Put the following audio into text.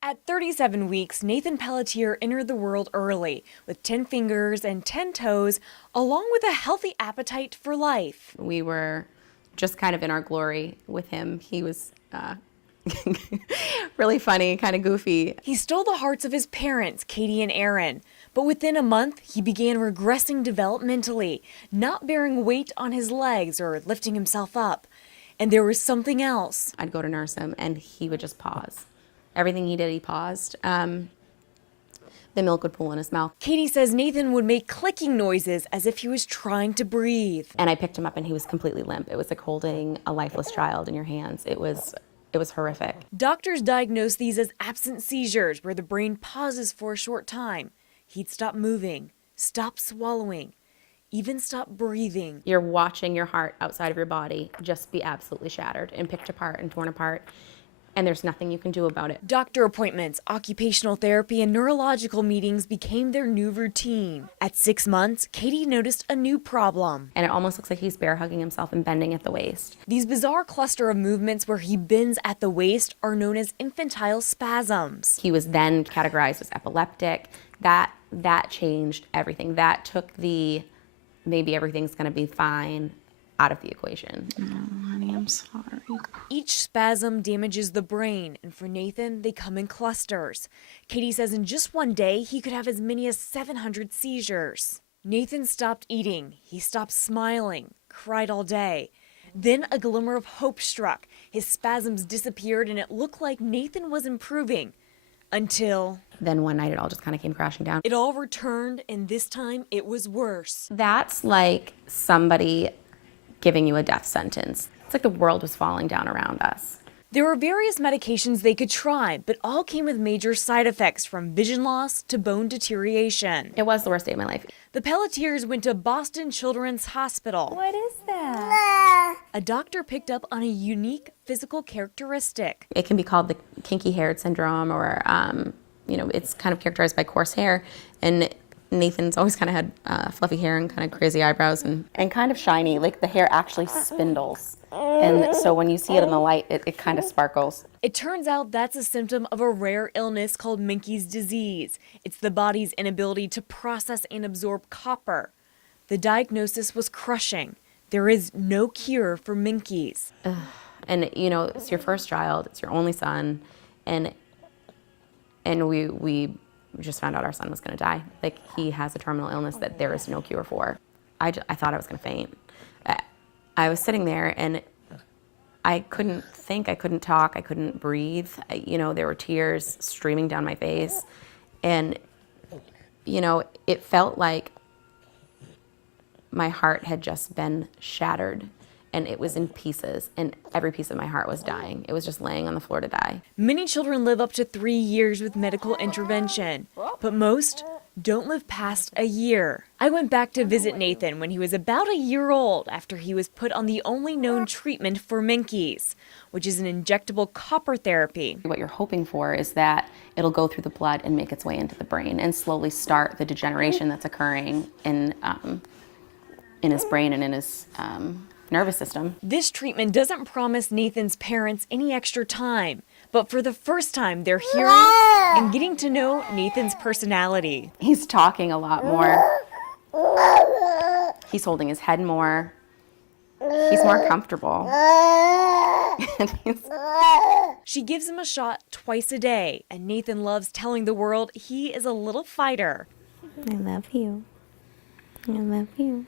At 37 weeks, Nathan Pelletier entered the world early, with 10 fingers and 10 toes, along with a healthy appetite for life. We were just kind of in our glory with him. He was really funny, kind of goofy. He stole the hearts of his parents, Katie and Aaron, but within a month, he began regressing developmentally, not bearing weight on his legs or lifting himself up. And there was something else. I'd go to nurse him, and he would just pause. Everything he did, he paused. The milk would pool in his mouth. Katie says Nathan would make clicking noises as if he was trying to breathe. And I picked him up, and he was completely limp. It was like holding a lifeless child in your hands. It was horrific. Doctors diagnosed these as absent seizures, where the brain pauses for a short time. He'd stop moving, stop swallowing, even stop breathing. You're watching your heart outside of your body just be absolutely shattered and picked apart and torn apart. And there's nothing you can do about it. Doctor appointments, occupational therapy, and neurological meetings became their new routine. At 6 months, Katie noticed a new problem. And it almost looks like he's bear hugging himself and bending at the waist. These bizarre cluster of movements where he bends at the waist are known as infantile spasms. He was then categorized as epileptic. That changed everything. That took the maybe everything's going to be fine out of the equation. Oh, honey, I'm sorry. Each spasm damages the brain, and for Nathan, they come in clusters. Katie says in just one day, he could have as many as 700 seizures. Nathan stopped eating. He stopped smiling, cried all day. Then a glimmer of hope struck. His spasms disappeared, and it looked like Nathan was improving. Until... Then one night it all just kind of came crashing down. It all returned, and this time it was worse. That's like somebody giving you a death sentence. It's like the world was falling down around us. There were various medications they could try, but all came with major side effects, from vision loss to bone deterioration. It was the worst day of my life. The Pelletiers went to Boston Children's Hospital. What is that? A doctor picked up on a unique physical characteristic. It can be called the kinky-haired syndrome, or it's kind of characterized by coarse hair. And Nathan's always kind of had fluffy hair and kind of crazy eyebrows and kind of shiny. Like the hair actually spindles. And so when you see it in the light, it kind of sparkles. It turns out that's a symptom of a rare illness called Menkes Disease. It's the body's inability to process and absorb copper. The diagnosis was crushing. There is no cure for Menkes. And it's your first child, it's your only son, and we just found out our son was going to die. Like, he has a terminal illness that there is no cure for. I thought I was going to faint. I was sitting there, and I couldn't think, I couldn't talk, I couldn't breathe. There were tears streaming down my face. And, it felt like my heart had just been shattered, and it was in pieces, and every piece of my heart was dying. It was just laying on the floor to die. Many children live up to 3 years with medical intervention, but most don't live past a year. I went back to visit Nathan when he was about a year old, after he was put on the only known treatment for Menkes, which is an injectable copper therapy. What you're hoping for is that it'll go through the blood and make its way into the brain and slowly start the degeneration that's occurring in his brain and in his nervous system. This treatment doesn't promise Nathan's parents any extra time, but for the first time, they're hearing and getting to know Nathan's personality. He's talking a lot more. He's holding his head more. He's more comfortable. She gives him a shot twice a day, and Nathan loves telling the world he is a little fighter. I love you. I love you.